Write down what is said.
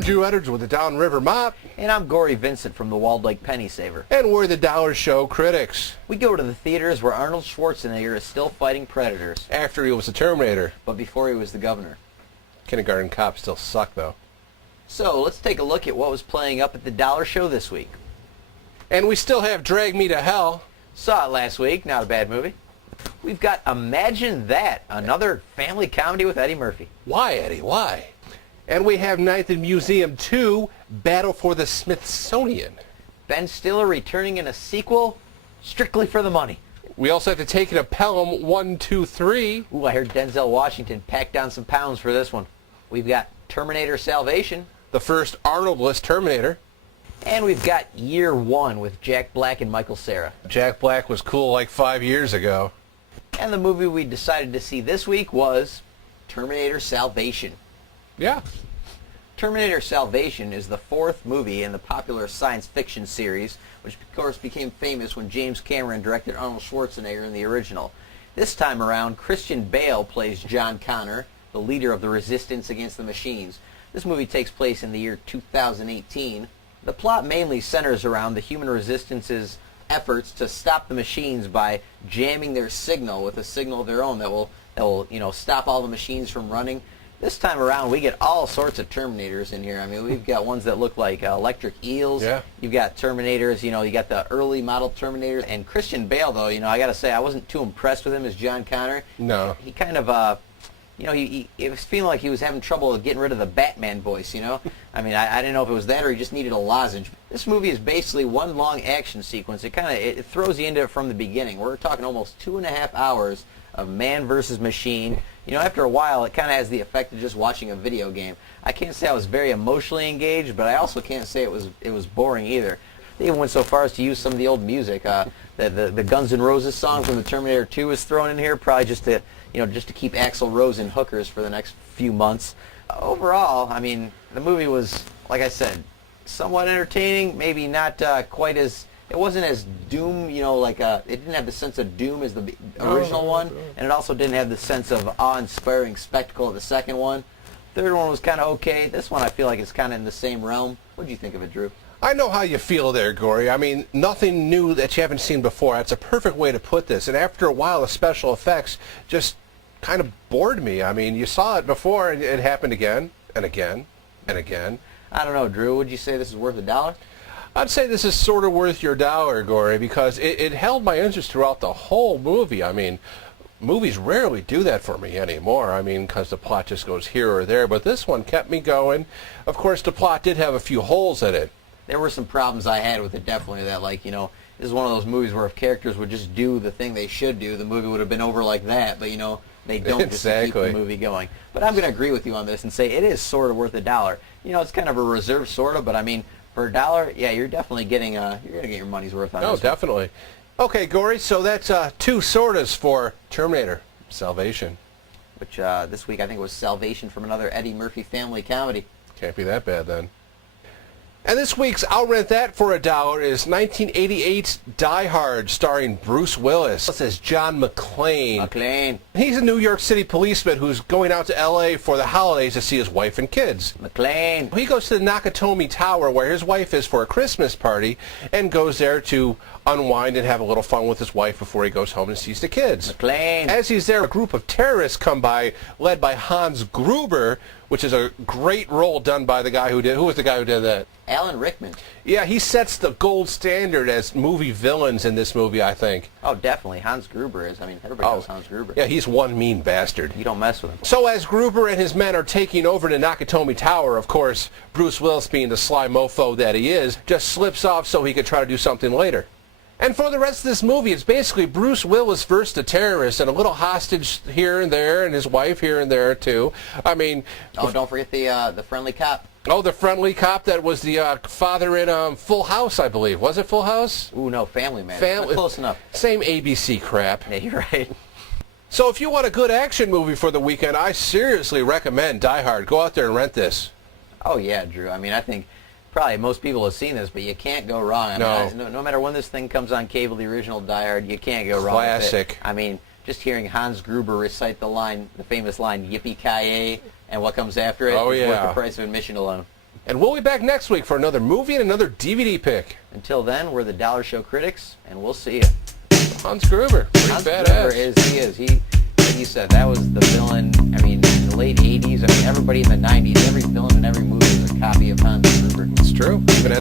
I'm Drew Edwards with the Downriver Mop. And I'm Gory Vincent from the Walled Lake Penny Saver. And we're the Dollar Show critics. We go to the theaters where Arnold Schwarzenegger is still fighting predators. After he was the Terminator. But before he was the governor. Kindergarten cops still suck, though. So let's take a look at what was playing up at the Dollar Show this week. And we still have Drag Me to Hell. Saw it last week, not a bad movie. We've got Imagine That, another family comedy with Eddie Murphy. Why, Eddie, why? And we have Ninth and Museum 2, Battle for the Smithsonian. Ben Stiller returning in a sequel, strictly for the money. We also have to take it to Pelham 1, 2, 3. Ooh, I heard Denzel Washington packed down some pounds for this one. We've got Terminator Salvation. The first Arnold-less Terminator. And we've got Year One with Jack Black and Michael Cera. Jack Black was cool like 5 years ago. And the movie we decided to see this week was Terminator Salvation. Yeah. Terminator Salvation is the fourth movie in the popular science fiction series, which of course became famous when James Cameron directed Arnold Schwarzenegger in the original. This time around, Christian Bale plays John Connor, the leader of the resistance against the machines. This movie takes place in the year 2018. The plot mainly centers around the human resistance's efforts to stop the machines by jamming their signal with a signal of their own that will stop all the machines from running. This time around, we get all sorts of Terminators in here. I mean, we've got ones that look like electric eels. Yeah. You've got Terminators, you got the early model Terminators. And Christian Bale, though, I got to say, I wasn't too impressed with him as John Connor. No. He kind of, it was feeling like he was having trouble getting rid of the Batman voice, I mean, I didn't know if it was that or he just needed a lozenge. This movie is basically one long action sequence. It throws you into it from the beginning. We're talking almost 2.5 hours of man versus machine. After a while, it kind of has the effect of just watching a video game. I can't say I was very emotionally engaged, but I also can't say it was boring either. They even went so far as to use some of the old music. The Guns N' Roses song from the Terminator 2 was thrown in here, probably just to keep Axl Rose in hookers for the next few months. Overall, I mean, the movie was, like I said, somewhat entertaining. Maybe not quite as. It wasn't as doom, it didn't have the sense of doom as the original one, and it also didn't have the sense of awe-inspiring spectacle of the second one. Third one was kind of okay. This one I feel like it's kind of in the same realm. What do you think of it, Drew? I know how you feel there, Gory. I mean, nothing new that you haven't seen before. That's a perfect way to put this. And after a while, the special effects just kind of bored me. I mean, you saw it before, and it happened again, and again, and again. I don't know, Drew. Would you say this is worth $1? I'd say this is sort of worth your dollar, Gory, because it held my interest throughout the whole movie. I mean, movies rarely do that for me anymore. I mean, because the plot just goes here or there. But this one kept me going. Of course, the plot did have a few holes in it. There were some problems I had with it, definitely, that, this is one of those movies where if characters would just do the thing they should do, the movie would have been over like that. But, they don't just to keep the movie going. But I'm going to agree with you on this and say it is sort of worth $1. It's kind of a reserve sort of, but I mean, for $1, yeah, you're definitely getting you're going to get your money's worth on this. Oh, definitely. Okay, Gory, so that's two sortas for Terminator Salvation. Which this week I think was Salvation from another Eddie Murphy family comedy. Can't be that bad then. And this week's I'll Rent That for $1 is 1988's Die Hard, starring Bruce Willis. This is John McClane. He's a New York City policeman who's going out to L.A. for the holidays to see his wife and kids. McClane. He goes to the Nakatomi Tower where his wife is for a Christmas party and goes there to unwind and have a little fun with his wife before he goes home and sees the kids. McClane. As he's there, a group of terrorists come by, led by Hans Gruber, which is a great role done by the guy who was the guy who did that? Alan Rickman. Yeah, he sets the gold standard as movie villains in this movie, I think. Oh, definitely. Hans Gruber is. I mean, everybody knows Hans Gruber. Yeah, he's one mean bastard. You don't mess with him. So as Gruber and his men are taking over the Nakatomi Tower, of course, Bruce Willis, being the sly mofo that he is, just slips off so he could try to do something later. And for the rest of this movie, it's basically Bruce Willis versus the terrorists and a little hostage here and there and his wife here and there, too. I mean... Oh, don't forget the friendly cop. Oh, the friendly cop that was the father in Full House, I believe. Was it Full House? Ooh, no, Family Man. Close enough. Same ABC crap. Yeah, you're right. So if you want a good action movie for the weekend, I seriously recommend Die Hard. Go out there and rent this. Oh, yeah, Drew. I mean, I think... Probably most people have seen this, but you can't go wrong. No matter when this thing comes on cable, the original Die Hard, you can't go wrong with it. Classic. I mean, just hearing Hans Gruber recite the famous line, "Yippee-ki-yay," and what comes after it is worth the price of admission alone. And we'll be back next week for another movie and another DVD pick. Until then, we're the Dollar Show Critics, and we'll see you. Hans Gruber, pretty Hans badass. Gruber he is. Like you said, that was the villain. I mean, in the late 80s, I mean, everybody in the 90s, every villain in every movie was a copy of Hans Gruber. It's true. Even